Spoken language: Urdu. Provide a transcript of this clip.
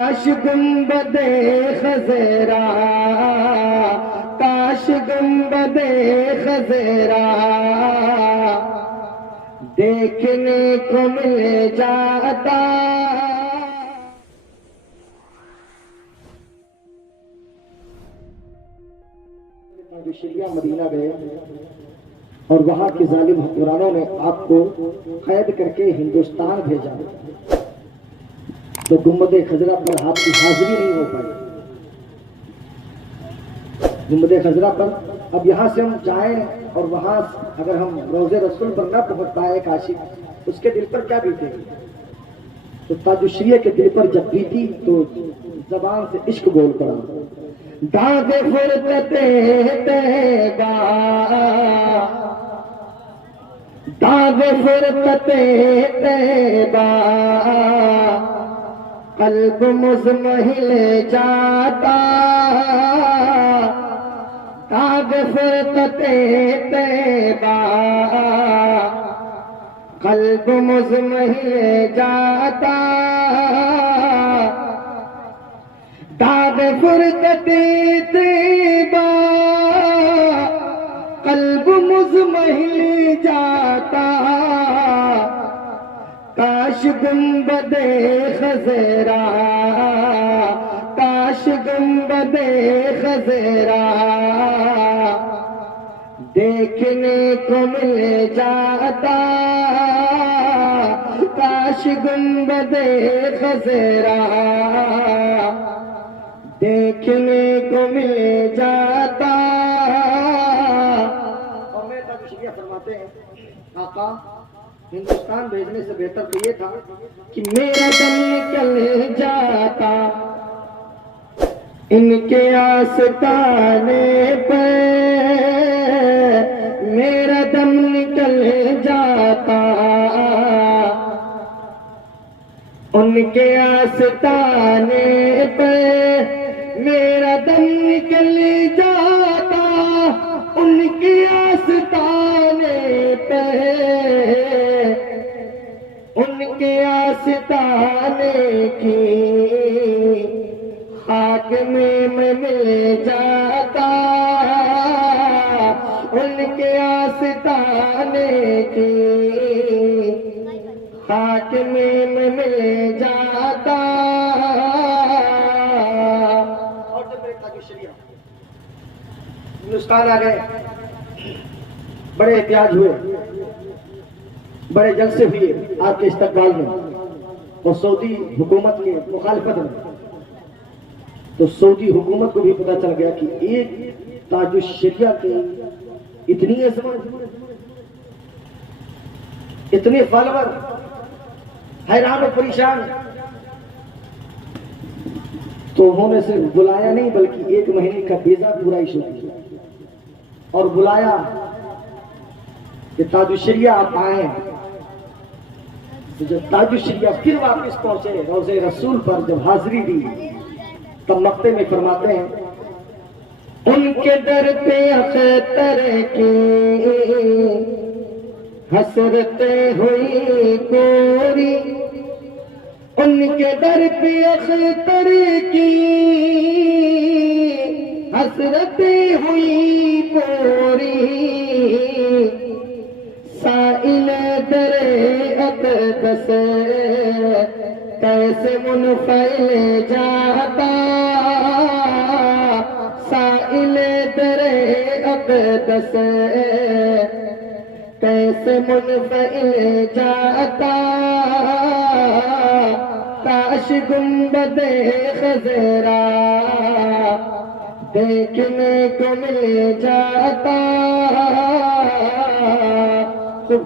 کاش گنبد خضرا، کاش گنبد خضرا دیکھنے کو مل جاتا۔ شریعہ مدینہ گئے اور وہاں کے ظالم حکمرانوں نے آپ کو قید کر کے ہندوستان بھیجا تو گنبد خضرا پر آپ کی حاضری نہیں ہو پائی۔ گنبد خضرا پر اب یہاں سے ہم جائیں اور وہاں اگر ہم روضہ رسول پر نہ پہنچ پائے ایک عاشق، اس کے دل پر کیا بیتے گی؟ تو تاج الشریعہ کے دل پر جب بیتی تو زبان سے عشق بول پڑا۔ داغ فرقت طیبہ، داغ فرقت طیبہ قلب مزمحل جاتا، داغ فرقت طیبہ قلب مزمحل جاتا، داغ فرقت طیبہ قلب مزمحل جاتا، کاش گنبد خضرا، کاش گنبد خضرا دیکھنے کو مل جاتا، کاش گنبد خضرا دیکھنے کو مل جاتا۔ اور میں تاج الشریعہ فرماتے ہیں آقا ہندوستان بھیجنے سے بہتر تو یہ تھا کہ میرا دم نکل جاتا ان کے آستانے پر، میرا دم نکل جاتا ان کے آستانے پر، میرا دم نکل جاتا ان کے آستانے پر، ان کے آستانے کی خاک میں مل جاتا، ان کے آستانے کی خاک میں مل جاتا۔ اور جب میرے تاج الشریعہ ہندوستان آ گئے، بڑے احتجاج ہوئے، بڑے جلسے ہوئے آپ کے استقبال میں اور سعودی حکومت کے مخالفت میں، تو سعودی حکومت کو بھی پتہ چل گیا کہ ایک تاج الشریعہ کے اتنی عظمت، اتنے فالور، حیران و پریشان، تو انہوں نے صرف بلایا نہیں بلکہ 1 مہینے کا ویزا پورا ایشو کیا اور بلایا کہ تاج الشریعہ آپ آئیں۔ تو جب تاج الشریعہ پھر واپس پہنچے روضہ رسول پر جب حاضری دی تب مقطع میں فرماتے ہیں ان کے در پہ اختر کی حسرتیں ہوئی کوری، ان کے در پہ اختر کی حسرتیں ہوئی کوری، سائل در اقدس کیسے منفعل جاتا، سائل در اقدس کیسے منفعل جاتا، کاش گنبد خضرا دیکھنے کو مل جاتا۔